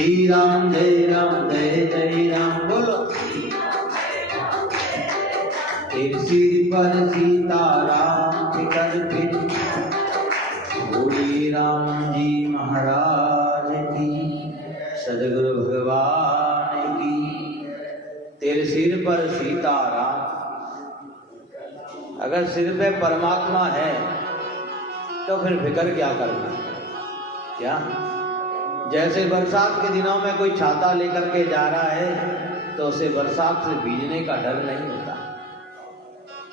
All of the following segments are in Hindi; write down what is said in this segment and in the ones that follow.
श्री राम जय राम बोलो। एक सिर पर सीताराम फिकर फिर, बोले राम जी महाराज की, सदगुरु भगवान की। तेरे सिर पर सीताराम, अगर सिर पे परमात्मा है तो फिर फिक्र क्या करना। क्या जैसे बरसात के दिनों में कोई छाता लेकर के जा रहा है तो उसे बरसात से भीगने का डर नहीं होता,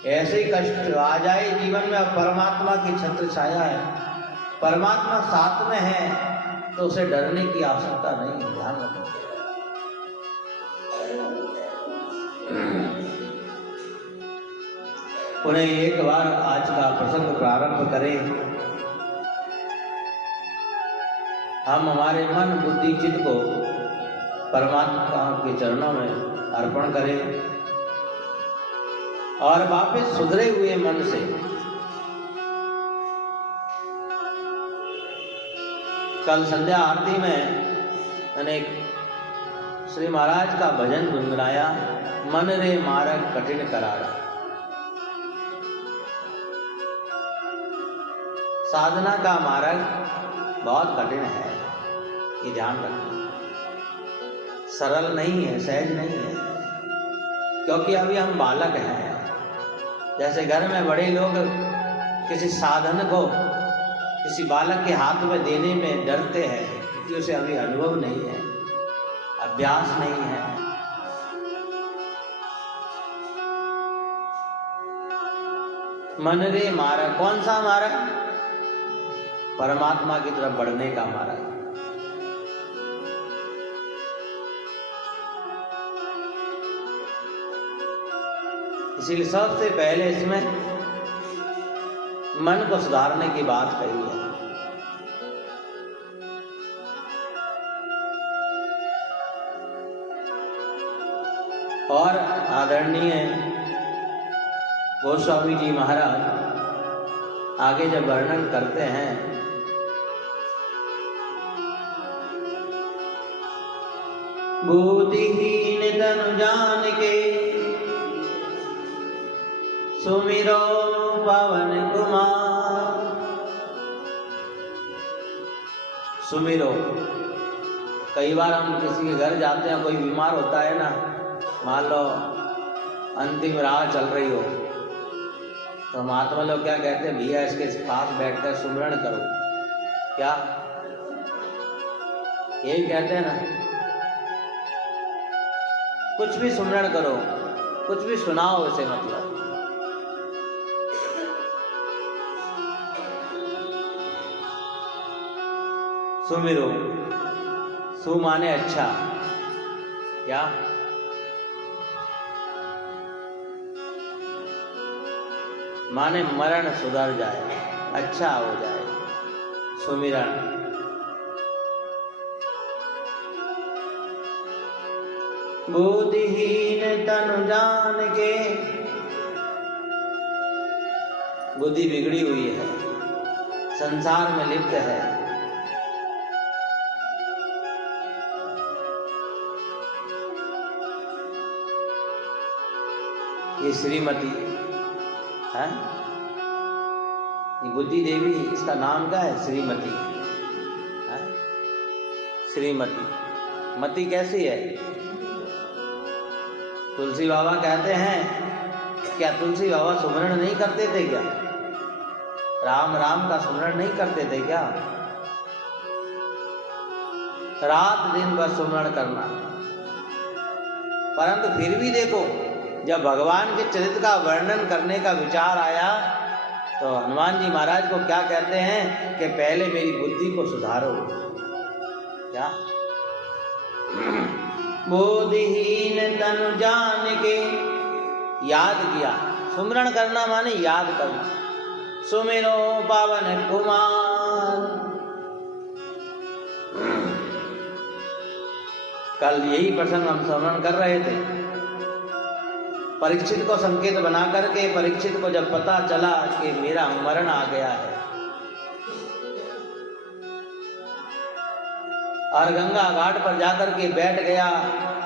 ऐसे ही कष्ट आ जाए जीवन में, अब परमात्मा की छत्र छाया है, परमात्मा साथ में है तो उसे डरने की आवश्यकता नहीं। ध्यान रखना। पुनः एक बार आज का प्रसंग प्रारंभ करें। हम हमारे मन बुद्धि चित्त को परमात्मा के चरणों में अर्पण करें और वापस सुधरे हुए मन से कल संध्या आरती में मैंने श्री महाराज का भजन गुनगुनाया, मन रे मार्ग कठिन करारा। साधना का मार्ग बहुत कठिन है, ये ध्यान रखना। सरल नहीं है, सहज नहीं है, क्योंकि अभी हम बालक हैं। जैसे घर में बड़े लोग किसी साधन को किसी बालक के हाथ में देने में डरते हैं क्योंकि उसे अभी अनुभव नहीं है, अभ्यास नहीं है। मन रे मार्ग, कौन सा मार्ग? परमात्मा की तरफ बढ़ने का मार्ग। इसीलिए सबसे पहले इसमें मन को सुधारने की बात कही है। और आदरणीय गोस्वामी जी महाराज आगे जब वर्णन करते हैं, बुद्धिहीन तनु जान के सुमिरो पवन कुमार। सुमिरो, कई बार हम किसी के घर जाते हैं, कोई बीमार होता है ना, मान लो अंतिम राह चल रही हो, तो महात्मा लोग क्या कहते हैं, भैया इसके पास बैठकर सुमिरन करो। क्या यही कहते हैं ना, कुछ भी सुमिरन करो, कुछ भी सुनाओ इसे, मतलब सुमिरो। सु माने अच्छा, क्या माने मरण सुधर जाए, अच्छा हो जाए, सुमिरन। बुद्धिहीन तनु जान के, बुद्धि बिगड़ी हुई है, संसार में लिप्त है, ये श्रीमती है, ये बुद्धि देवी, इसका नाम क्या है? श्रीमती है। श्रीमती, मती कैसी है? तुलसी बाबा कहते हैं, क्या तुलसी बाबा सुमरण नहीं करते थे क्या? राम राम का सुमरण नहीं करते थे क्या? रात दिन बस सुमरण करना। परंतु फिर भी देखो, जब भगवान के चरित्र का वर्णन करने का विचार आया तो हनुमान जी महाराज को क्या कहते हैं कि पहले मेरी बुद्धि को सुधारो। क्या? बुद्धिहीन तनु जान के, याद किया। सुमरण करना माने याद करना। सुमिरो पावन कुमार। कल यही प्रसंग हम स्मरण कर रहे थे। परीक्षित को संकेत बना करके, परीक्षित को जब पता चला कि मेरा मरण आ गया है, और गंगा घाट पर जाकर के बैठ गया।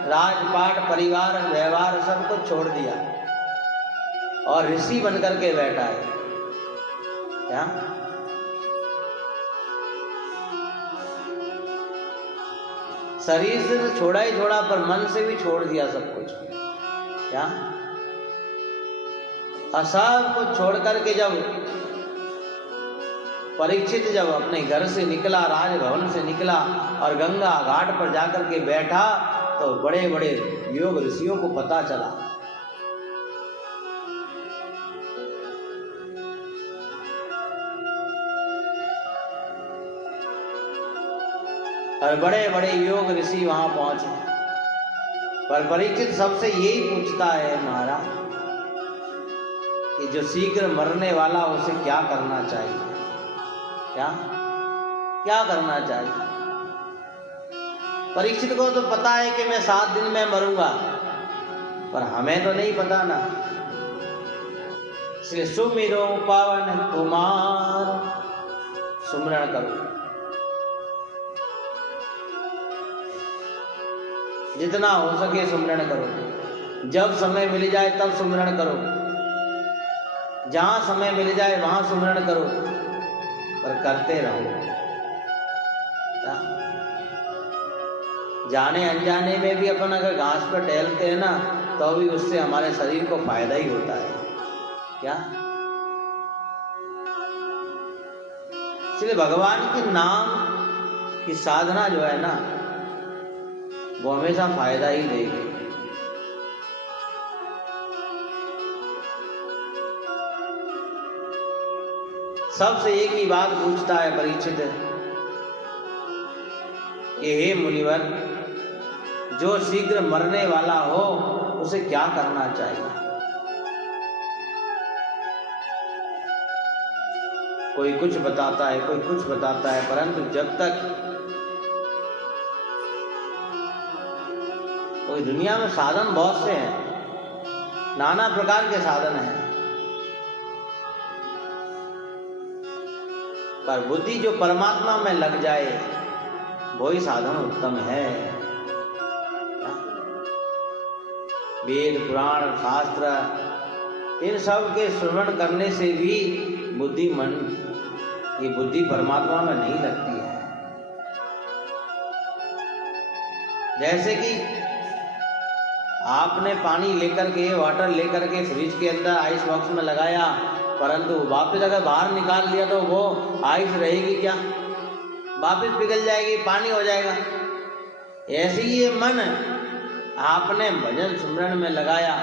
राजपाट, परिवार, व्यवहार सब कुछ छोड़ दिया और ऋषि बनकर के बैठा है। क्या शरीर से तो छोड़ा ही छोड़ा, पर मन से भी छोड़ दिया सब कुछ। क्या और सब कुछ छोड़ करके जब परीक्षित जब अपने घर से निकला, राजभवन से निकला और गंगा घाट पर जाकर के बैठा, तो बड़े बड़े योग ऋषियों को पता चला। और बड़े बड़े योग ऋषि वहां पहुंचे, पर परीक्षित सबसे यही पूछता है महाराज कि जो शीघ्र मरने वाला उसे क्या करना चाहिए? क्या करना चाहिए? परीक्षित को तो पता है कि मैं 7 दिन में मरूंगा, पर हमें तो नहीं पता ना। इसलिए सुमिरो पावन कुमार, सुमरण करो, जितना हो सके सुमरण करो। जब समय मिल जाए तब सुमरण करो, जहां समय मिल जाए वहां सुमरण करो, पर करते रहो। जाने अनजाने में भी अपन अगर घास पर टहलते हैं ना, तो भी उससे हमारे शरीर को फायदा ही होता है। क्या इसलिए भगवान के नाम की साधना जो है ना, वो हमेशा फायदा ही देगी। सबसे एक ही बात पूछता है परीक्षित कि हे मुनिवर, जो शीघ्र मरने वाला हो उसे क्या करना चाहिए? कोई कुछ बताता है, कोई कुछ बताता है, परंतु जब तक कोई दुनिया में साधन बहुत से हैं, नाना प्रकार के साधन हैं, पर बुद्धि जो परमात्मा में लग जाए वही साधन उत्तम है। वेद, पुराण, शास्त्र, इन सब के श्रवण करने से भी बुद्धि मन, ये बुद्धि परमात्मा में नहीं लगती है। जैसे कि आपने पानी लेकर के, वाटर लेकर के फ्रिज के अंदर आइस बॉक्स में लगाया, परंतु वापस अगर बाहर निकाल लिया तो वो आइस रहेगी क्या? वापस पिघल जाएगी, पानी हो जाएगा। ऐसे ही ये मन आपने भजन सुमरण में लगाया,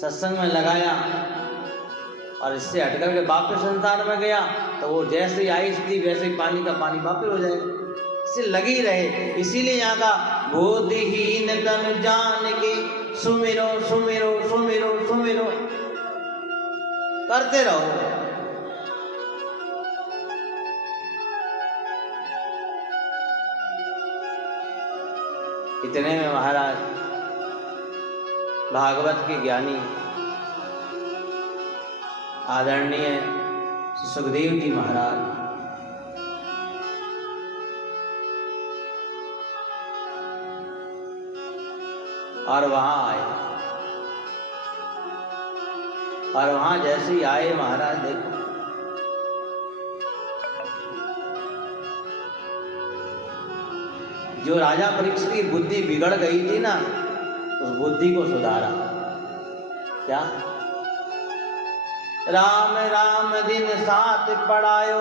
सत्संग में लगाया, और इससे हटकर के वापस संसार में गया, तो वो जैसे आइस थी वैसे ही पानी का पानी वापस हो जाएगा। इससे लगी रहे। इसीलिए यहाँ का बोधहीन तन जान के सुमिरो सुमिरो सुमिरो सुमिरो, करते रहो। इतने में महाराज भागवत के ज्ञानी आदरणीय सुखदेव जी महाराज और वहां आए, और वहां जैसे ही आए महाराज, देखो जो राजा परीक्षित की बुद्धि बिगड़ गई थी ना, उस बुद्धि को सुधारा। क्या? राम राम दिन साथ पढ़ायो,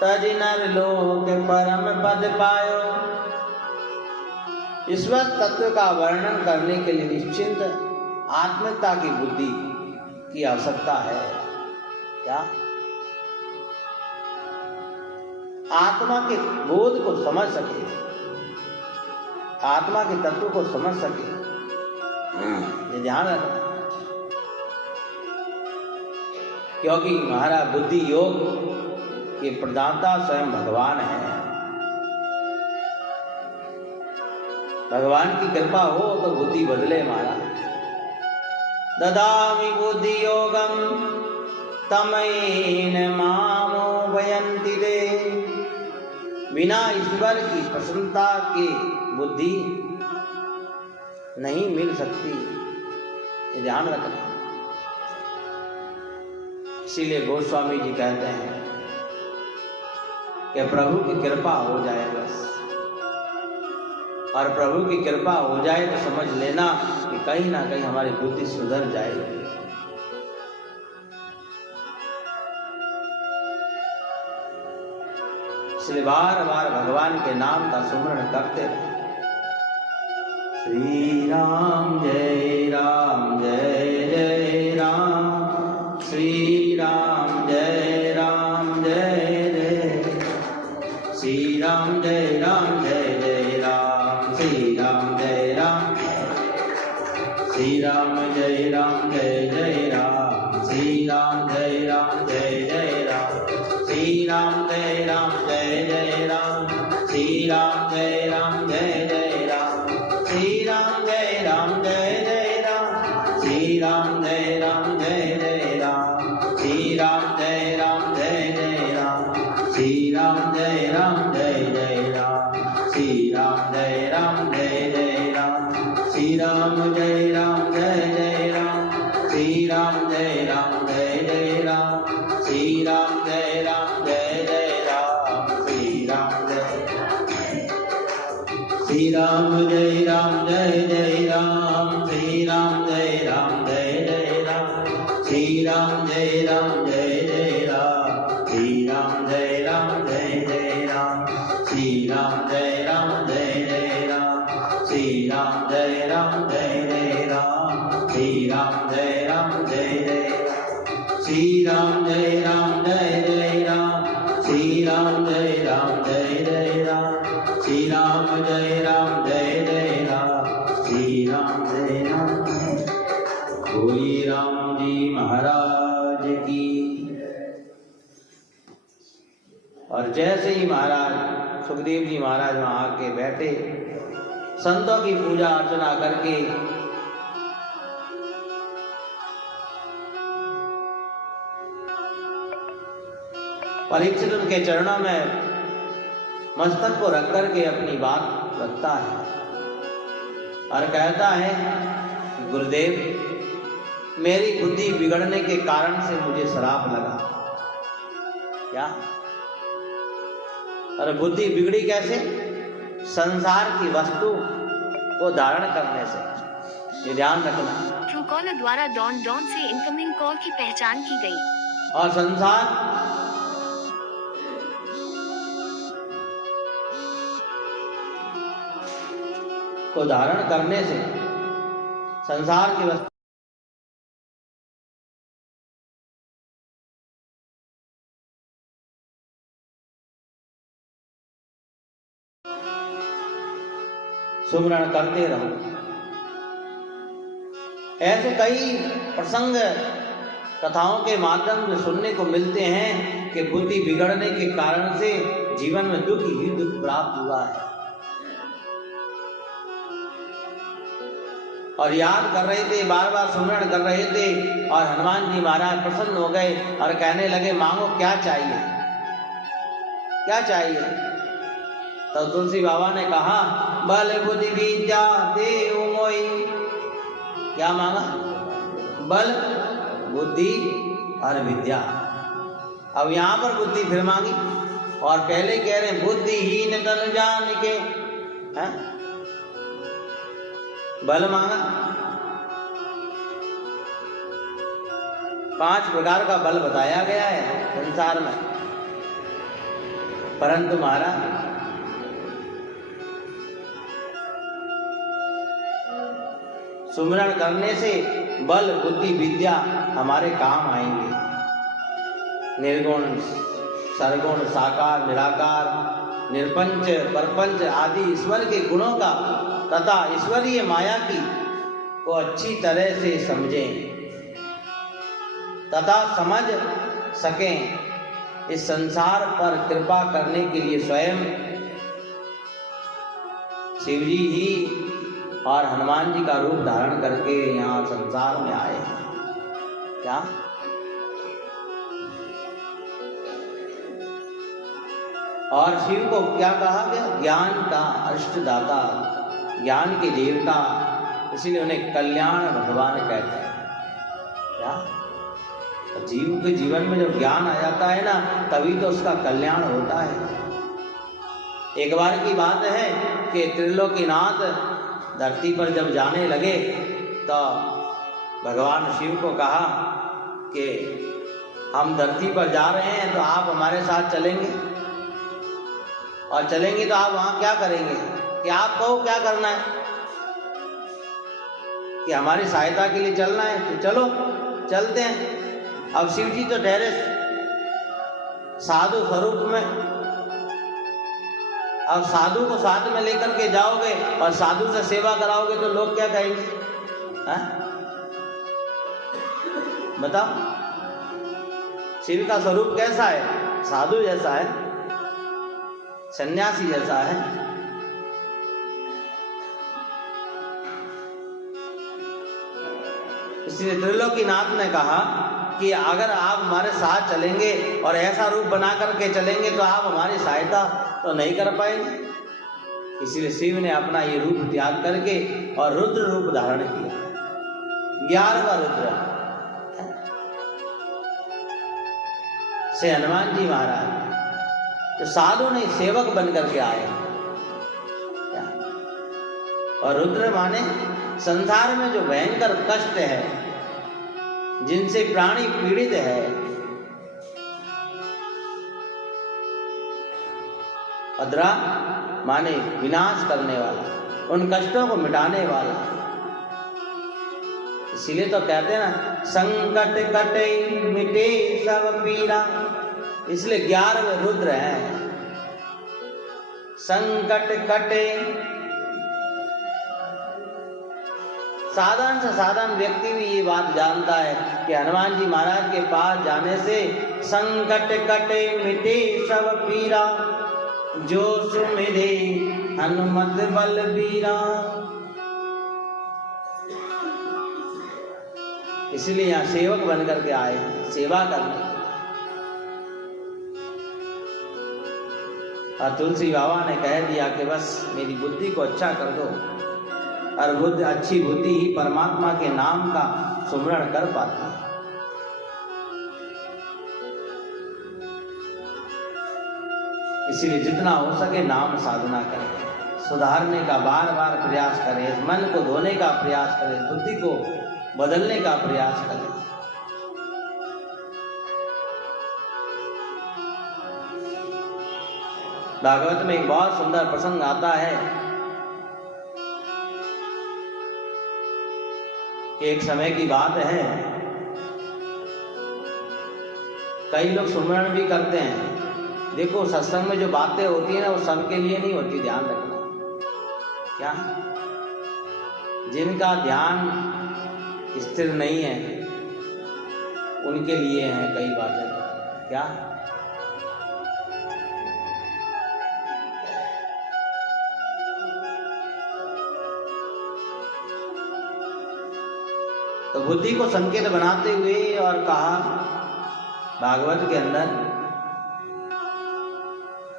तज नर लोक परम पद पायो। ईश्वर तत्व का वर्णन करने के लिए निश्चिंत आत्मिकता की बुद्धि की आवश्यकता है। क्या? आत्मा के बोध को समझ सके, आत्मा के तत्व को समझ सके, ये ध्यान रखना। क्योंकि महाराज बुद्धि योग के प्रदाता स्वयं भगवान है। भगवान की कृपा हो तो बुद्धि बदले महाराज। ददामि बुद्धि योगम तमैन मामो वयन्ति दे बिना ईश्वर की प्रसन्नता के बुद्धि नहीं मिल सकती, ये ध्यान रखना। इसीलिए गोस्वामी जी कहते हैं कि प्रभु की कृपा हो जाए बस, और प्रभु की कृपा हो जाए तो समझ लेना कि कहीं ना कहीं हमारी बुद्धि सुधर जाएगी। इसलिए बार बार भगवान के नाम का सुमरण करते रहे। श्री राम जय राम जय जय राम, श्री राम जय राम जय जय, श्री राम जय राम जय जय राम, श्री राम जय राम, श्री राम जय राम जय जय राम, श्री राम जय राम जय जय राम, श्री राम जय राम जय जय राम, श्री राम जय राम जय जय राम, श्री राम जय राम जय जय राम, श्री राम जय राम जय जय राम, श्री राम जय राम जय जय राम, श्री राम जय राम जय जय राम, श्री राम जय राम जय जय राम, श्री राम जय राम जय जय राम, श्री राम जय राम जय जय राम, श्री राम जय राम जय जय राम, श्री राम जय, श्री राम जय राम जय जय राम, श्री राम जय राम जय जय राम, श्री राम जय राम जय जय राम, श्री राम जय राम जय जय राम, श्री राम जय राम जय जय राम, श्री राम जय राम जय जय राम, श्री राम जय राम जय जय राम, श्री राम जय राम जय जय राम, श्री राम जय राम जय जय राम, श्री राम जय राम जय जय राम, श्री राम जय राम। बोलिए राम जी महाराज की। और जैसे ही महाराज सुखदेव जी महाराज वहां आके बैठे, संतों की पूजा अर्चना करके परीक्षित उनके चरणों में मस्तक को रख करके अपनी बात रखता है और कहता है, गुरुदेव मेरी बुद्धि बिगड़ने के कारण से मुझे श्राप लगा। क्या? और बुद्धि बिगड़ी कैसे? संसार की वस्तु को धारण करने से। ये ध्यान रखना। ट्रूकॉलर द्वारा डॉन से इनकमिंग कॉल की पहचान की गई। और संसार को धारण करने से संसार की वस्तु सुमरण करते रहो। ऐसे कई प्रसंग कथाओं के माध्यम से सुनने को मिलते हैं कि बुद्धि बिगड़ने के कारण से जीवन में दुख ही दुख प्राप्त हुआ है। और याद कर रहे थे, बार बार सुमरण कर रहे थे, और हनुमान जी महाराज प्रसन्न हो गए और कहने लगे, मांगो क्या चाहिए, क्या चाहिए? तो तुलसी बाबा ने कहा, बल बुद्धि विद्या देहु मोहि। क्या मांगा? बल बुद्धि और विद्या। अब यहाँ पर बुद्धि फिर मांगी, और पहले कह रहे हैं बुद्धिहीन तन जान के, है? बल मांगा। 5 प्रकार का बल बताया गया है संसार में, परंतु महाराज सुमरण करने से बल बुद्धि विद्या हमारे काम आएंगे। निर्गुण सरगुण साकार निराकार निरपंच परपंच आदि ईश्वर के गुणों का तथा ईश्वरीय माया की को अच्छी तरह से समझें तथा समझ सकें। इस संसार पर कृपा करने के लिए स्वयं शिवजी ही और हनुमान जी का रूप धारण करके यहाँ संसार में आए हैं। क्या? और शिव को क्या कहा गया? ज्ञान का अष्टदाता, ज्ञान के देवता, इसलिए उन्हें कल्याण भगवान कहते हैं। क्या जीव के जीवन में जब ज्ञान आ जाता है ना, तभी तो उसका कल्याण होता है। एक बार की बात है कि त्रिलोकीनाथ धरती पर जब जाने लगे तो भगवान शिव को कहा कि हम धरती पर जा रहे हैं तो आप हमारे साथ चलेंगे, और चलेंगे तो आप वहाँ क्या करेंगे? कि आप कहो क्या करना है, कि हमारी सहायता के लिए चलना है तो चलो चलते हैं। अब शिव जी तो ठहरे साधु स्वरूप में, अब साधु को साथ में लेकर के जाओगे और साधु से सेवा कराओगे तो लोग क्या कहेंगे? बताओ, शिव का स्वरूप कैसा है? साधु जैसा है, सन्यासी जैसा है। इसलिए त्रिलोकीनाथ ने कहा कि अगर आप हमारे साथ चलेंगे और ऐसा रूप बना करके चलेंगे तो आप हमारी सहायता तो नहीं कर पाएंगे। इसलिए शिव ने अपना ये रूप त्याग करके और रुद्र रूप धारण किया, 11वां रुद्र से हनुमान जी महाराज तो साधु नहीं सेवक बन करके आए। और रुद्र माने संसार में जो भयंकर कष्ट है, जिनसे प्राणी पीड़ित है, अद्रा माने विनाश करने वाला, उन कष्टों को मिटाने वाला। इसीलिए तो कहते हैं ना, संकट कटे मिटे सब पीड़ा, इसलिए 11वें रुद्र हैं। संकट कटे, साधारण से साधारण व्यक्ति भी ये बात जानता है कि हनुमान जी महाराज के पास जाने से संकट कटे मिटे सब पीरा, जो सुमिरे हनुमत बलबीरा। इसलिए यहाँ सेवक बन करके आए, सेवा करने। और तुलसी बाबा ने कह दिया कि बस मेरी बुद्धि को अच्छा कर दो, और बुद्धि, अच्छी बुद्धि ही परमात्मा के नाम का सुमरण कर पाती है। इसीलिए जितना हो सके नाम साधना करें, सुधारने का बार बार प्रयास करें, इस मन को धोने का प्रयास करें, बुद्धि को बदलने का प्रयास करें। भागवत में एक बहुत सुंदर प्रसंग आता है। एक समय की बात है, कई लोग सुमरण भी करते हैं। देखो, सत्संग में जो बातें होती है ना, वो सबके लिए नहीं होती, ध्यान रखना। क्या? जिनका ध्यान स्थिर नहीं है उनके लिए हैं कई बातें। क्या? तो बुद्धि को संकेत बनाते हुए और कहा भागवत के अंदर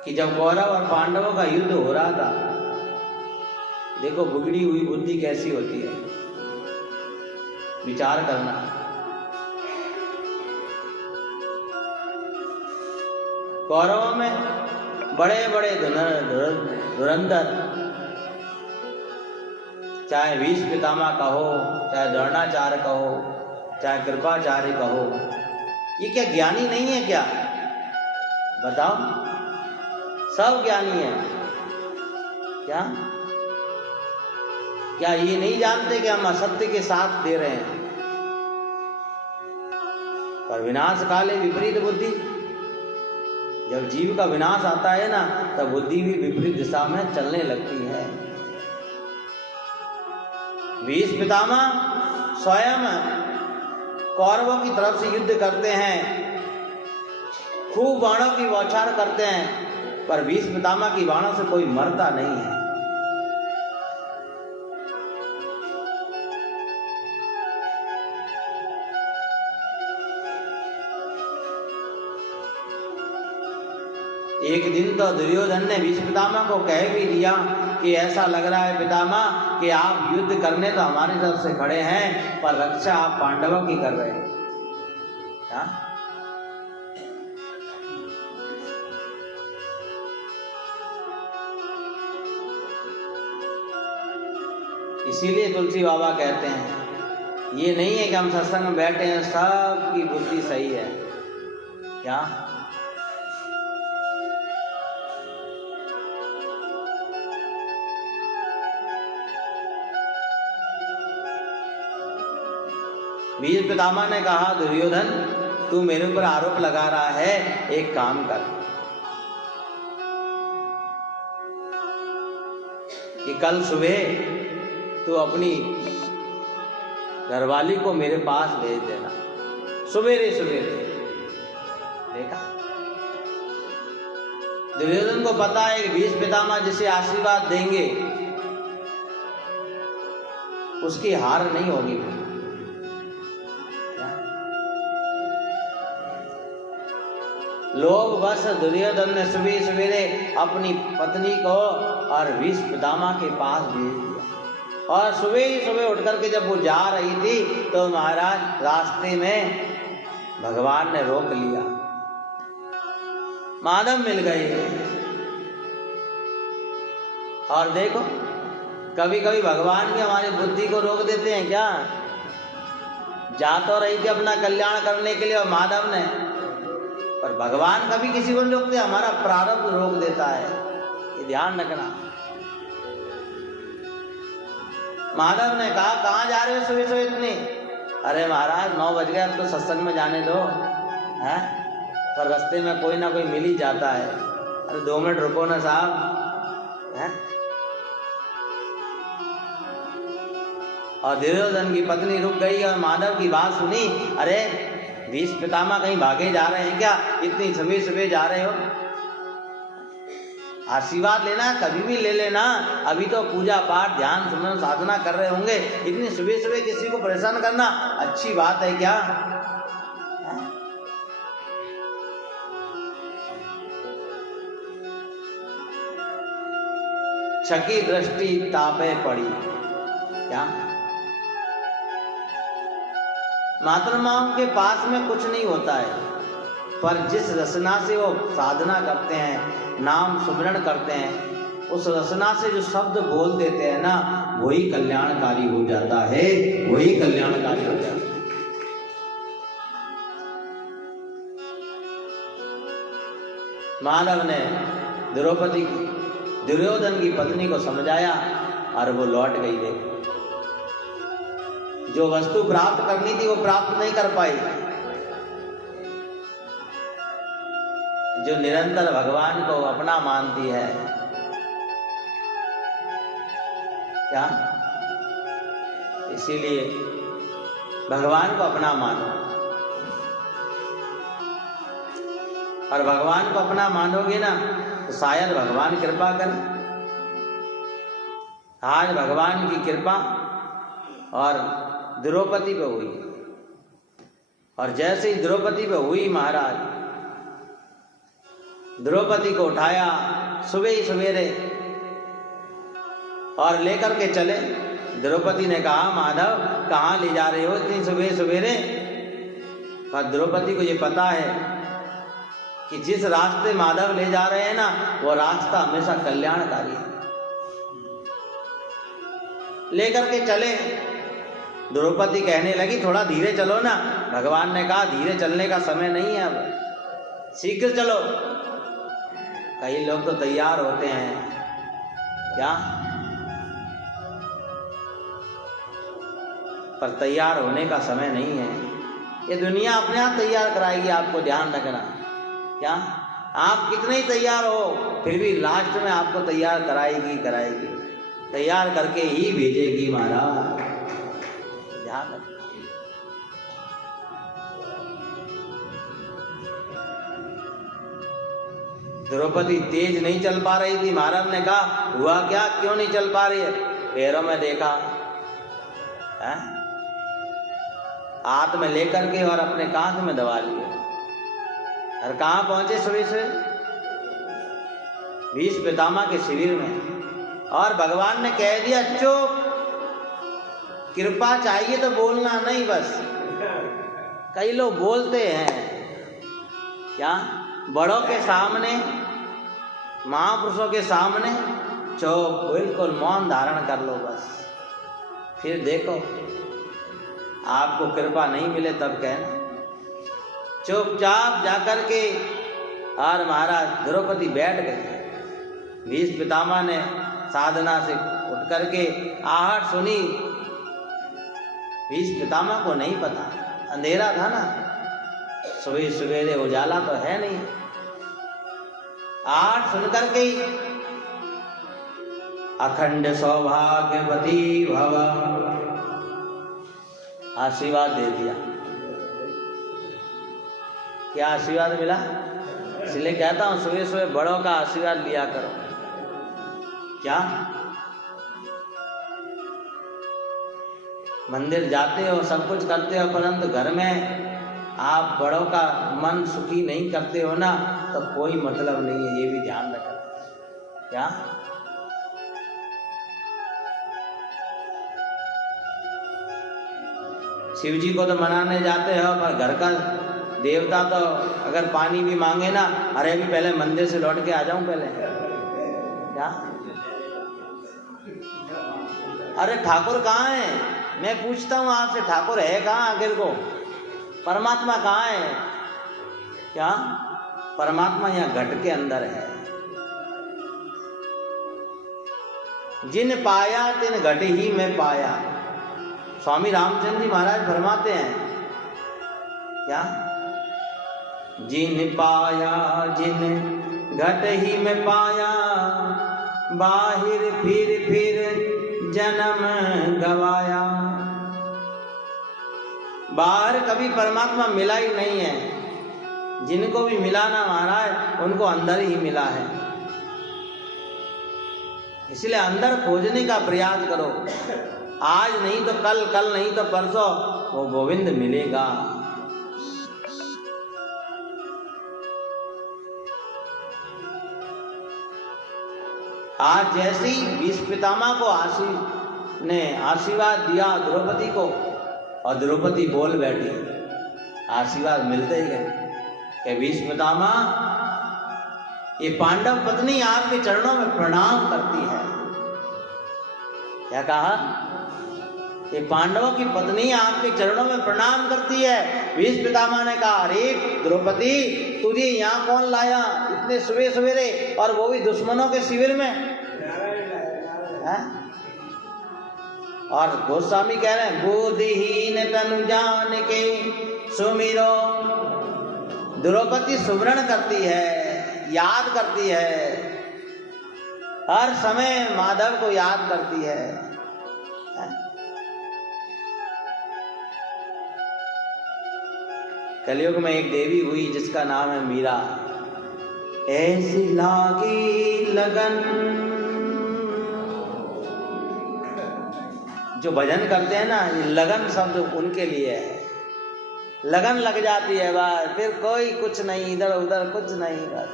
कि जब कौरव और पांडवों का युद्ध हो रहा था, देखो बिगड़ी हुई बुद्धि कैसी होती है, विचार करना। कौरवों में बड़े बड़े धुरंधर, चाहे भीष्म पितामह कहो, चाहे द्रोणाचार्य कहो, चाहे कृपाचार्य कहो, ये क्या ज्ञानी नहीं है क्या? बताओ, सब ज्ञानी है। क्या क्या ये नहीं जानते कि हम असत्य के साथ दे रहे हैं? पर विनाश काले विपरीत बुद्धि, जब जीव का विनाश आता है ना, तब बुद्धि भी विपरीत दिशा में चलने लगती है। भीष्म पितामह स्वयं कौरवों की तरफ से युद्ध करते हैं, खूब बाणों की बौछार करते हैं, पर भीष्म पितामह की बाणों से कोई मरता नहीं है। एक दिन तो दुर्योधन ने भीष्म पितामह को कह भी दिया कि ऐसा लग रहा है पितामह कि आप युद्ध करने तो हमारी तरफ से खड़े हैं, पर रक्षा आप पांडवों की कर रहे हैं। हाँ? इसीलिए तुलसी बाबा कहते हैं, ये नहीं है कि हम सत्संग में बैठे हैं सबकी बुद्धि सही है। क्या भीष्म पितामह ने कहा, दुर्योधन तू मेरे ऊपर आरोप लगा रहा है, एक काम कर कि कल सुबह तू अपनी घरवाली को मेरे पास भेज देना, सवेरे सवेरे। देखा, दुर्योधन को पता है कि भीष्म पितामह जिसे आशीर्वाद देंगे उसकी हार नहीं होगी। लोग बस दुर्योधन ने सुबह सवेरे अपनी पत्नी को और भीष्म पितामह के पास भेज दिया, और सुबह ही सुबह उठ करके जब वो जा रही थी तो महाराज रास्ते में भगवान ने रोक लिया, माधव मिल गए। और देखो, कभी कभी भगवान भी हमारी बुद्धि को रोक देते हैं क्या। जा तो रही थी अपना कल्याण करने के लिए और माधव ने, पर भगवान कभी किसी को नहीं रोकते, हमारा प्रारब्ध रोक देता है, ये ध्यान रखना। माधव ने कहा, कहाँ जा रहे हो सुबह सुबह इतनी? अरे महाराज 9 बज गए, अब तो सत्संग में जाने दो है, पर रास्ते में कोई ना कोई मिल ही जाता है। अरे 2 मिनट रुको ना साहब है। और दुर्योधन की पत्नी रुक गई और माधव की बात सुनी। अरे भीष्म पितामह कहीं भागे जा रहे हैं क्या, इतनी सुबह सुबह जा रहे हो? आशीर्वाद लेना कभी भी ले लेना, अभी तो पूजा पाठ ध्यान सुमन साधना कर रहे होंगे, इतनी सुबह सुबह किसी को परेशान करना अच्छी बात है क्या? छकी दृष्टि तापे पड़ी। क्या मातृमाओं के पास में कुछ नहीं होता है, पर जिस रसना से वो साधना करते हैं, नाम सुमरण करते हैं, उस रसना से जो शब्द बोल देते हैं ना, वही कल्याणकारी हो जाता है, वही कल्याणकारी हो जाता है। माधव ने दुर्योधन की पत्नी को समझाया और वो लौट गई। देखो, जो वस्तु प्राप्त करनी थी वो प्राप्त नहीं कर पाई। जो निरंतर भगवान को अपना मानती है, क्या इसीलिए भगवान को अपना मानो, और भगवान को अपना मानोगे ना तो शायद भगवान कृपा करे। आज भगवान की कृपा और द्रौपदी पे हुई, और जैसे ही द्रौपदी पे हुई, महाराज द्रौपदी को उठाया सुबह ही सवेरे और लेकर के चले। द्रौपदी ने कहा, माधव कहाँ ले जा रहे हो इतनी सुबह सवेरे? पर द्रौपदी को ये पता है कि जिस रास्ते माधव ले जा रहे हैं ना, वो रास्ता हमेशा कल्याणकारी है। लेकर के चले। द्रौपदी कहने लगी, थोड़ा धीरे चलो ना। भगवान ने कहा, धीरे चलने का समय नहीं है, अब शीघ्र चलो। कई लोग तो तैयार होते हैं क्या, पर तैयार होने का समय नहीं है। ये दुनिया अपने आप तैयार कराएगी आपको, ध्यान रखना। क्या आप कितने ही तैयार हो, फिर भी लास्ट में आपको तैयार कराएगी, तैयार करके ही भेजेगी महाराज, ध्यान रखना। द्रौपदी तेज नहीं चल पा रही थी। महाराज ने कहा, हुआ क्या, क्यों नहीं चल पा रही है? पैरों में देखा है, हाथ में लेकर के और अपने कांध में दबा लिए। और कहाँ पहुंचे सुबह से? भीष्म पितामह के शिविर में, और भगवान ने कह दिया चुप, कृपा चाहिए तो बोलना नहीं। बस कई लोग बोलते हैं क्या, बड़ों के सामने, महापुरुषों के सामने चुप, बिल्कुल मौन धारण कर लो बस, फिर देखो आपको कृपा नहीं मिले तब कहना। चुपचाप जाकर के और महाराज द्रौपदी बैठ गए। भीष्म पितामह ने साधना से उठ करके आहट सुनी। भीष्म पितामह को नहीं पता, अंधेरा था ना, सुबह सवेरे उजाला तो है नहीं। आहट सुन करके अखंड सौभाग्यवती भव आशीर्वाद दे दिया। क्या आशीर्वाद मिला? इसलिए कहता हूं सुबह सुबह बड़ों का आशीर्वाद लिया करो। क्या मंदिर जाते हो, सब कुछ करते हो, परंतु घर में आप बड़ों का मन सुखी नहीं करते हो ना, तो कोई मतलब नहीं है, ये भी ध्यान रखना। क्या शिव जी को तो मनाने जाते हो, पर घर का देवता तो अगर पानी भी मांगे ना, अरे भी पहले मंदिर से लौट के आ जाऊं पहले। क्या अरे ठाकुर कहाँ है? मैं पूछता हूं आपसे, ठाकुर है कहाँ आखिर को? परमात्मा कहाँ है? क्या परमात्मा यहाँ घट के अंदर है। जिन पाया तिन घट ही में पाया, स्वामी रामचंद्र जी महाराज फरमाते हैं। क्या जिन पाया जिन घट ही में पाया, बाहिर फिर जन्म गवाया। बाहर कभी परमात्मा मिला ही नहीं है, जिनको भी मिला ना महाराज उनको अंदर ही मिला है। इसलिए अंदर खोजने का प्रयास करो, आज नहीं तो कल, कल नहीं तो परसों वो गोविंद मिलेगा। आज जैसे ही भीष्म पितामह को आशीर्वाद दिया द्रौपदी को, और द्रौपदी बोल बैठी, आशीर्वाद मिलते ही गए कि भीष्म पितामह, ये पांडव पत्नी आपके चरणों में प्रणाम करती है। क्या कहा? ये पांडवों की पत्नी आपके चरणों में प्रणाम करती है। भीष्म पितामह ने कहा, अरे द्रौपदी, तुझे यहाँ कौन लाया इतने सवेरे सवेरे, और वो भी दुश्मनों के शिविर में? है? और गोस्वामी कह रहे हैं, बुद्धिहीन तनु जान के सुमिरो। द्रौपदी सुमरण करती है, याद करती है, हर समय माधव को याद करती है। कलयुग में एक देवी हुई जिसका नाम है मीरा। ऐसी लागी लगन, जो भजन करते हैं ना, ये लगन शब्द उनके लिए है। लगन लग जाती है बस, फिर कोई कुछ नहीं, इधर उधर कुछ नहीं, बस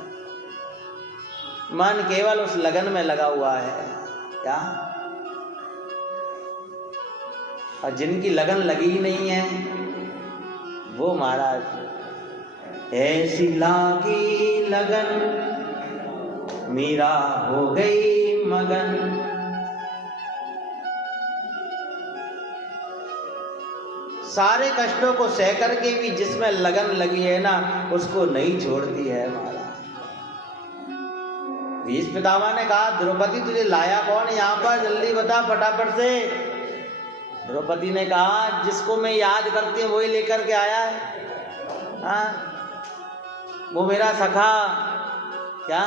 मन केवल उस लगन में लगा हुआ है। क्या? और जिनकी लगन लगी ही नहीं है वो महाराज, ऐसी लागी लगन मीरा हो गई मगन। सारे कष्टों को सह करके भी जिसमें लगन लगी है ना, उसको नहीं छोड़ती है महाराज। भीष्म पितामह ने कहा, द्रौपदी तुझे लाया कौन यहाँ पर, जल्दी बता फटाफट से। द्रौपदी ने कहा, जिसको मैं याद करती हूँ वही लेकर के आया है। हाँ, वो मेरा सखा। क्या?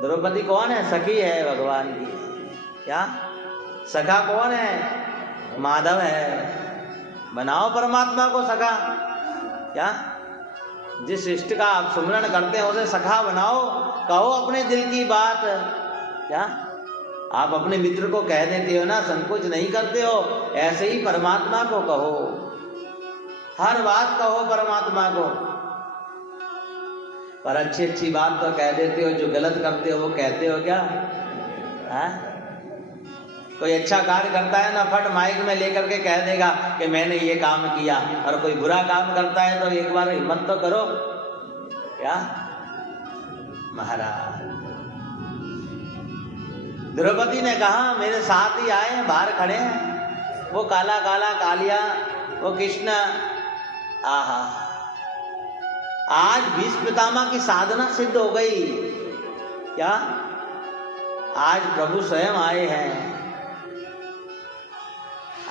द्रौपदी कौन है? सखी है भगवान की। क्या? सखा कौन है? माधव है। बनाओ परमात्मा को सखा। क्या? जिस इष्ट का आप सुमरण करते हैं उसे सखा बनाओ, कहो अपने दिल की बात। क्या? आप अपने मित्र को कह देते हो ना, संकोच नहीं करते हो, ऐसे ही परमात्मा को कहो, हर बात कहो परमात्मा को। पर अच्छी अच्छी बात तो कह देते हो, जो गलत करते हो वो कहते हो क्या? हाँ? कोई अच्छा कार्य करता है ना, फट माइक में लेकर के कह देगा कि मैंने ये काम किया, और कोई बुरा काम करता है तो एक बार हिम्मत तो करो क्या? महाराज द्रौपदी ने कहा मेरे साथ ही आए हैं, बाहर खड़े हैं, वो काला काला कालिया, वो कृष्ण। आहा, आज भीष्म पितामह की साधना सिद्ध हो गई क्या? आज प्रभु स्वयं आए हैं,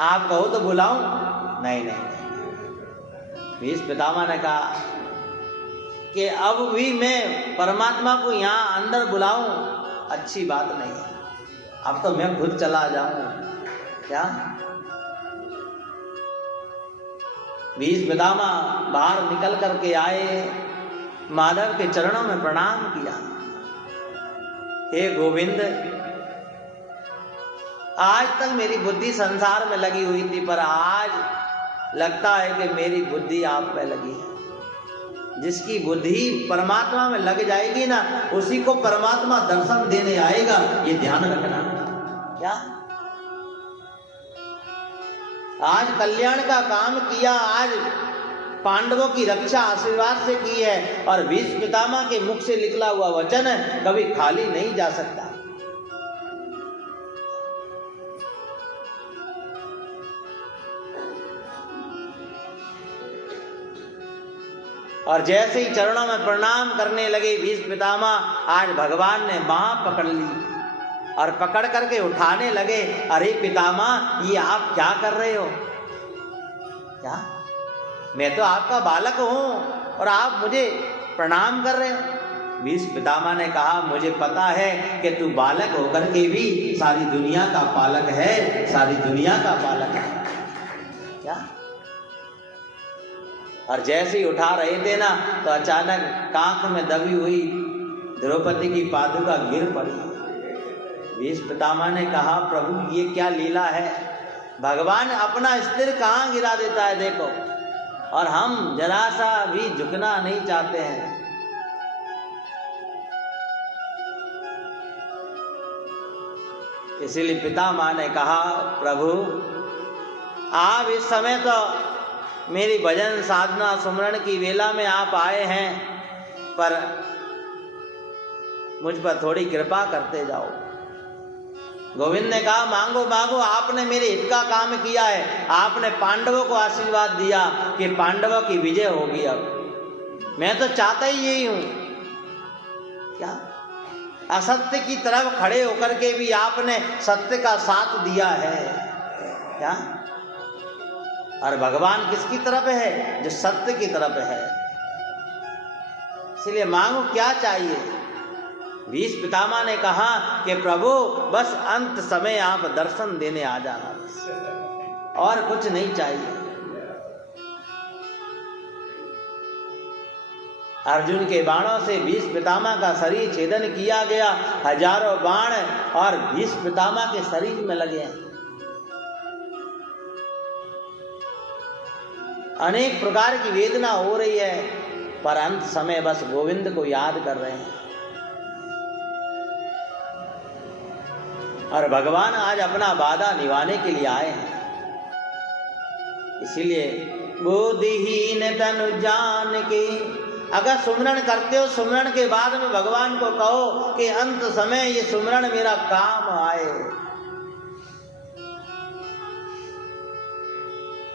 आप कहो तो बुलाऊं? नहीं नहीं नहीं। भीष्म पितामह ने कहा कि अब भी मैं परमात्मा को यहाँ अंदर बुलाऊं अच्छी बात नहीं है, अब तो मैं खुद चला जाऊं क्या? भीष्म पितामह बाहर निकल करके आए, माधव के चरणों में प्रणाम किया। हे गोविंद, आज तक मेरी बुद्धि संसार में लगी हुई थी, पर आज लगता है कि मेरी बुद्धि आप में लगी है। जिसकी बुद्धि परमात्मा में लग जाएगी ना, उसी को परमात्मा दर्शन देने आएगा, ये ध्यान रखना क्या? आज कल्याण का काम किया, आज पांडवों की रक्षा आशीर्वाद से की है, और भीष्म पितामह के मुख से निकला हुआ वचन कभी खाली नहीं जा सकता। और जैसे ही चरणों में प्रणाम करने लगे भीष्म पितामह, आज भगवान ने बांह पकड़ ली और पकड़ करके उठाने लगे। अरे पितामह, ये आप क्या कर रहे हो? क्या? मैं तो आपका बालक हूं और आप मुझे प्रणाम कर रहे हो? भीष्म पितामह ने कहा मुझे पता है कि तू बालक होकर के भी सारी दुनिया का पालक है, सारी दुनिया का पालक है क्या? और जैसे ही उठा रहे थे ना, तो अचानक कांख में दबी हुई द्रौपदी की पादुका गिर पड़ी। भीष्म पितामह ने कहा प्रभु, ये क्या लीला है? भगवान अपना स्थिर कहाँ गिरा देता है देखो, और हम जरा सा भी झुकना नहीं चाहते हैं। इसीलिए पितामह ने कहा प्रभु, आप इस समय तो मेरी भजन साधना सुमरण की वेला में आप आए हैं, पर मुझ पर थोड़ी कृपा करते जाओ। गोविंद ने कहा मांगो मांगो, आपने मेरे हित का काम किया है, आपने पांडवों को आशीर्वाद दिया कि पांडवों की विजय होगी। अब मैं तो चाहता ही यही हूं क्या? असत्य की तरफ खड़े होकर के भी आपने सत्य का साथ दिया है क्या? और भगवान किसकी तरफ है? जो सत्य की तरफ है। इसलिए मांगो क्या चाहिए? भीष्म पितामह ने कहा कि प्रभु, बस अंत समय आप दर्शन देने आ जाना, बस और कुछ नहीं चाहिए। अर्जुन के बाणों से भीष्म पितामह का शरीर छेदन किया गया, हजारों बाण और भीष्म पितामह के शरीर में लगे हैं। अनेक प्रकार की वेदना हो रही है, पर अंत समय बस गोविंद को याद कर रहे हैं। और भगवान आज अपना वादा निभाने के लिए आए हैं। इसीलिए बुद्धिहीन तनु जान के, अगर सुमरण करते हो, सुमरण के बाद में भगवान को कहो कि अंत समय ये सुमरण मेरा काम आए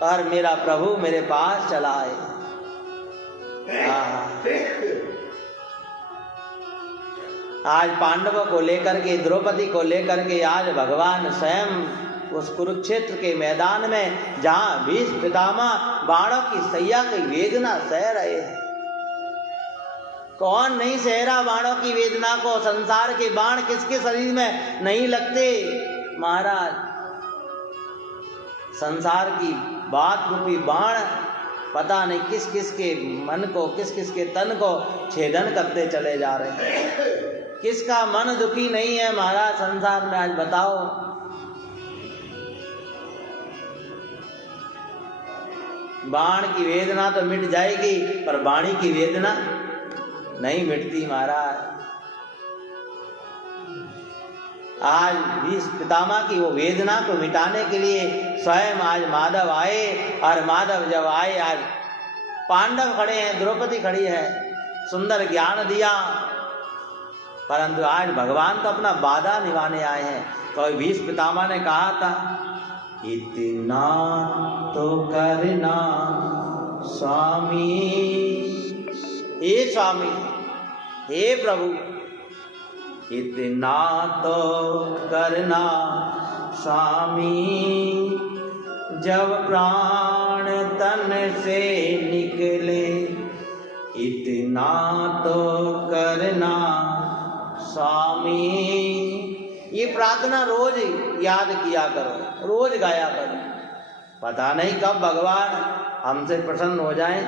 और मेरा प्रभु मेरे पास चला आए। आज पांडवों को लेकर के, द्रौपदी को लेकर के आज भगवान स्वयं उस कुरुक्षेत्र के मैदान में, जहां भीष्म पितामह बाणों की सैया की वेदना सह रहे हैं। कौन नहीं सह रहा बाणों की वेदना को? संसार के बाण किसके शरीर में नहीं लगते महाराज? संसार की बात रूपी बाण पता नहीं किस किस के मन को, किस किस के तन को छेदन करते चले जा रहे हैं। किसका मन दुखी नहीं है महाराज संसार में? आज बताओ। बाण की वेदना तो मिट जाएगी, पर वाणी की वेदना नहीं मिटती महाराज। आज भीष्म पितामह की वो वेदना को मिटाने के लिए स्वयं आज माधव आए, और माधव जब आए आज पांडव खड़े हैं, द्रौपदी खड़ी है, सुंदर ज्ञान दिया, परंतु आज भगवान तो अपना वादा निभाने आए हैं। तो भीष्म पितामह ने कहा था, इतना तो करना स्वामी, हे स्वामी, हे प्रभु, इतना तो करना स्वामी, जब प्राण तन से निकले, इतना तो करना स्वामी। ये प्रार्थना रोज याद किया करो, रोज गाया करो, पता नहीं कब भगवान हमसे प्रसन्न हो जाए।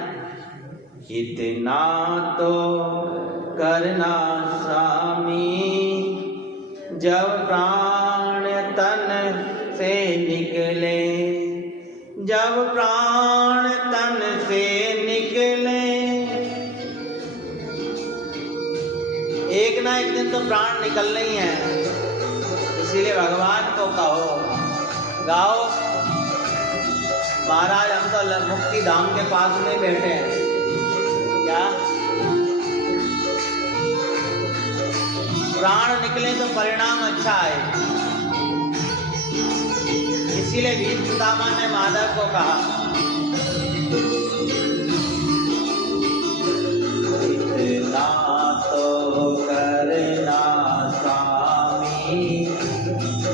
इतना तो करना स्वामी, जब प्राण तन से निकले, जब प्राण तन से निकले। एक ना एक दिन तो प्राण निकलने ही है, इसीलिए भगवान को कहो, गाओ, महाराज हम तो मुक्ति धाम के पास में बैठे हैं, क्या प्राण निकले तो परिणाम अच्छा है। इसीलिए भीष्म पितामह ने माधव को कहा, इतना तो करना स्वामी,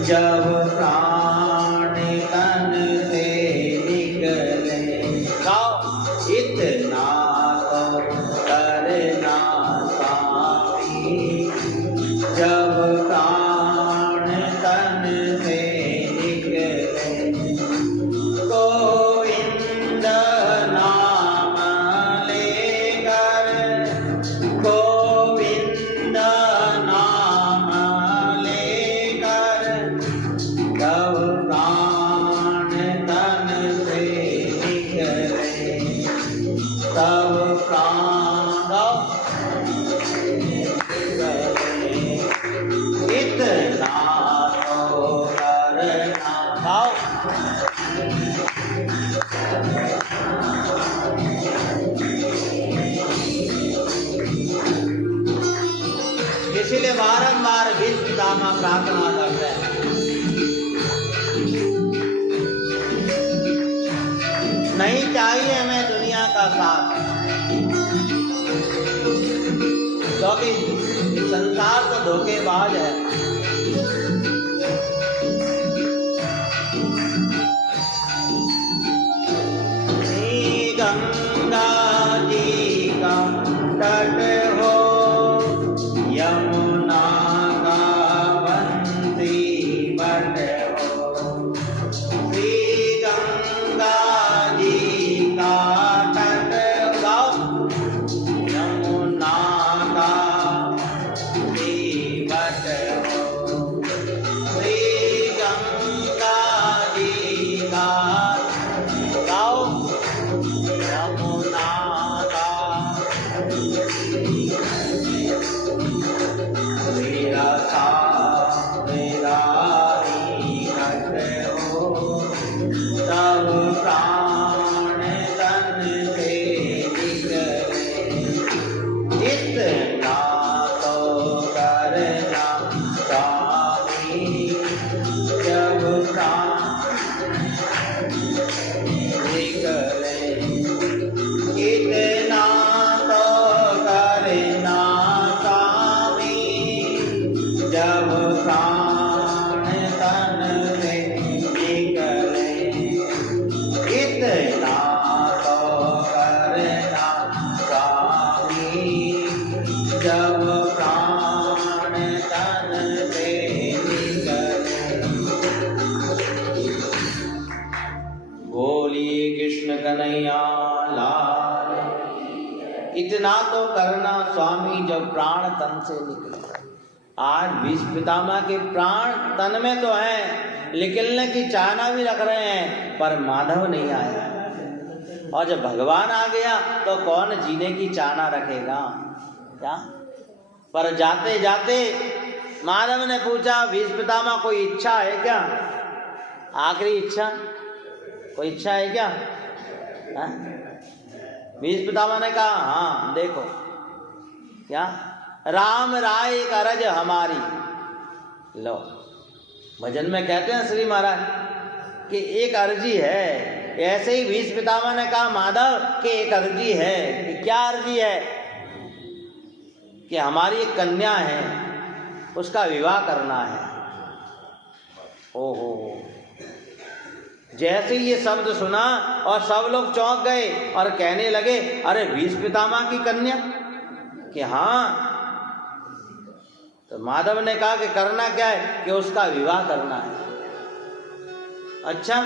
जब प्राण तन से निकले। गाओ, इतना तो करना स्वामी, जब प्राण तन से निकले। गोविंद नाम लेकर, गोविंद नाम लेकर, जब प्राण तन से निकले, तब प्राण इतना तो करना। खाओ, इसीलिए बारंबार भीष्म पितामह प्रार्थना करते हैं, नहीं चाहिए हमें दुनिया का साथ, क्योंकि संसार तो धोखेबाज है। गंगा जी का तट हो, यमुना का बंसी बट हो, श्री गंगा जी का तट हो, यमुना का बट हो, श्री गंगा जी का गाओ, यमुना का मेरा सा मेरा ही घट हो, तब प्राण तन से निकले। इतना तो करना स्वामी, जब प्राण निकले। इतना तो करना स्वामी, जब प्राण तन से निकले। इतना तो करना स्वामी, जब प्राण तन से निकले। बोलिए कृष्ण कन्हैया लाल। इतना तो करना स्वामी, जब प्राण तन से निकले। आज भीष्म पितामह के प्राण तन में तो हैं, निकलने की चाहना भी रख रहे हैं, पर माधव नहीं आया। और जब भगवान आ गया तो कौन जीने की चाहना रखेगा। क्या? पर जाते जाते माधव ने पूछा, भीष्म पितामह कोई इच्छा है क्या? आखिरी इच्छा, कोई इच्छा है क्या? भीष्म पितामह ने कहा हाँ देखो, क्या? राम राय करज हमारी। लो, भजन में कहते हैं श्री महाराज कि एक अर्जी है। ऐसे ही भीष्म पितामह ने कहा माधव कि एक अर्जी है। कि क्या अर्जी है? कि हमारी एक कन्या है, उसका विवाह करना है। ओहो, जैसे ही ये शब्द सुना और सब लोग चौंक गए और कहने लगे अरे भीष्म पितामह की कन्या? कि हाँ। तो माधव ने कहा कि करना क्या है? कि उसका विवाह करना है। अच्छा,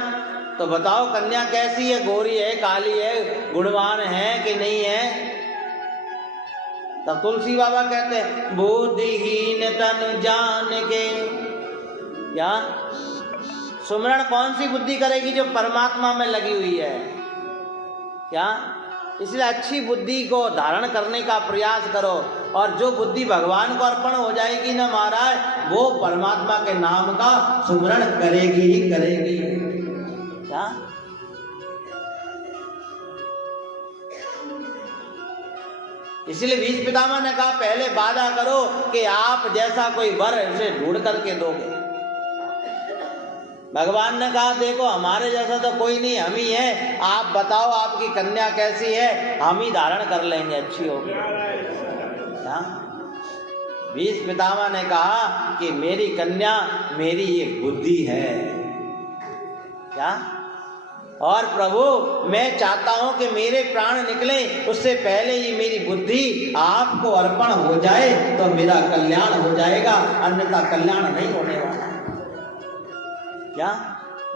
तो बताओ कन्या कैसी है? गोरी है, काली है, गुणवान है कि नहीं है? तब तुलसी बाबा कहते हैं बुद्धिहीन तन जान के। क्या? सुमरण कौन सी बुद्धि करेगी जो परमात्मा में लगी हुई है? क्या? इसलिए अच्छी बुद्धि को धारण करने का प्रयास करो, और जो बुद्धि भगवान को अर्पण हो जाएगी ना महाराज, वो परमात्मा के नाम का सुमरण करेगी ही करेगी। क्या? इसलिए भीष्म पितामह ने कहा पहले वादा करो कि आप जैसा कोई वर उसे ढूंढ करके दोगे। भगवान ने कहा देखो हमारे जैसा तो कोई नहीं, हम ही है, आप बताओ आपकी कन्या कैसी है, हम ही धारण कर लेंगे, अच्छी होगी। भीष्म पितामह ने कहा कि मेरी कन्या मेरी ये बुद्धि है। क्या? और प्रभु मैं चाहता हूं कि मेरे प्राण निकले उससे पहले ही मेरी बुद्धि आपको अर्पण हो जाए तो मेरा कल्याण हो जाएगा, अन्यथा कल्याण नहीं होने वाला। क्या?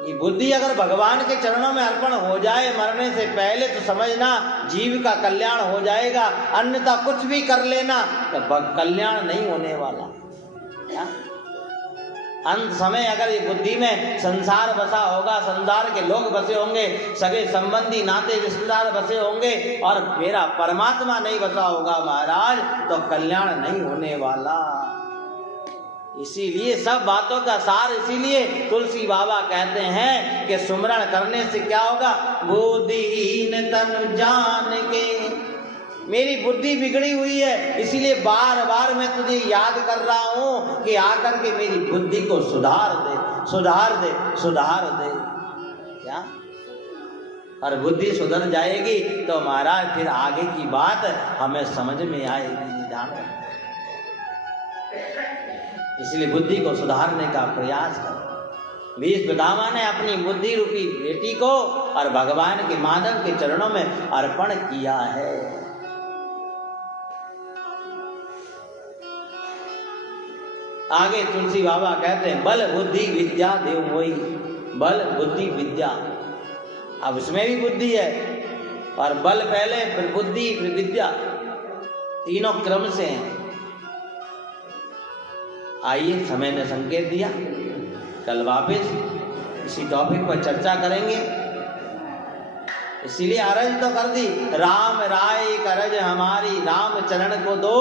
ये बुद्धि अगर भगवान के चरणों में अर्पण हो जाए मरने से पहले तो समझना जीव का कल्याण हो जाएगा, अन्यथा कुछ भी कर लेना तो कल्याण नहीं होने वाला। क्या? अंत समय अगर ये बुद्धि में संसार बसा होगा, संसार के लोग बसे होंगे, सगे संबंधी नाते रिश्तेदार बसे होंगे और मेरा परमात्मा नहीं बसा होगा महाराज, तो कल्याण नहीं होने वाला। इसीलिए सब बातों का सार इसीलिए तुलसी बाबा कहते हैं कि सुमरण करने से क्या होगा? बुद्धिहीन तन जान के। मेरी बुद्धि बिगड़ी हुई है, इसीलिए बार बार मैं तुझे याद कर रहा हूं कि आकर के मेरी बुद्धि को सुधार दे, सुधार दे, सुधार दे। क्या? और बुद्धि सुधर जाएगी तो महाराज फिर आगे की बात हमें समझ में आएगी। ध्यान रखना, इसलिए बुद्धि को सुधारने का प्रयास करो। भीष्म पितामह ने अपनी बुद्धि रूपी बेटी को और भगवान के माधव के चरणों में अर्पण किया है। आगे तुलसी बाबा कहते हैं बल बुद्धि विद्या देव मोई। बल बुद्धि विद्या, अब इसमें भी बुद्धि है, और बल पहले फिर बुद्धि फिर विद्या, तीनों क्रम से हैं। आइए, समय ने संकेत दिया, कल वापस इसी टॉपिक पर चर्चा करेंगे। इसीलिए अरज तो कर दी, राम राय करज हमारी, राम चरण को दो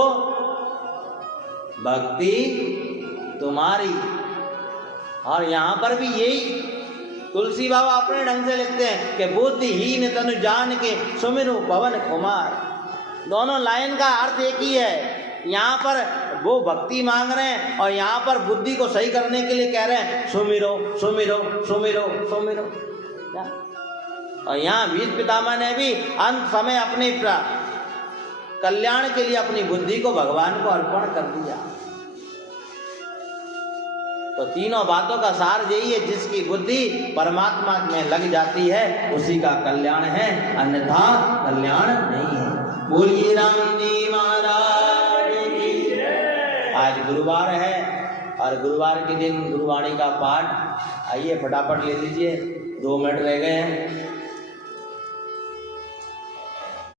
भक्ति तुम्हारी। और यहां पर भी यही तुलसी बाबा अपने ढंग से लिखते हैं कि बुद्धिहीन तनु जान के सुमिरु पवन कुमार। दोनों लाइन का अर्थ एक ही है। यहाँ पर वो भक्ति मांग रहे हैं और यहाँ पर बुद्धि को सही करने के लिए कह रहे हैं सुमिरो सुमिरो सुमिरो सुमिरो। और यहाँ भीष्म पितामह ने भी अंत समय अपने कल्याण के लिए अपनी बुद्धि को भगवान को अर्पण कर दिया। तो तीनों बातों का सार यही है, जिसकी बुद्धि परमात्मा में लग जाती है उसी का कल्याण है, अन्यथा कल्याण नहीं है। बोलिए राम जी महाराज की। आज गुरुवार है और गुरुवार के दिन गुरुवाणी का पाठ, आइए फटाफट ले लीजिए, 2 मिनट रह गए हैं।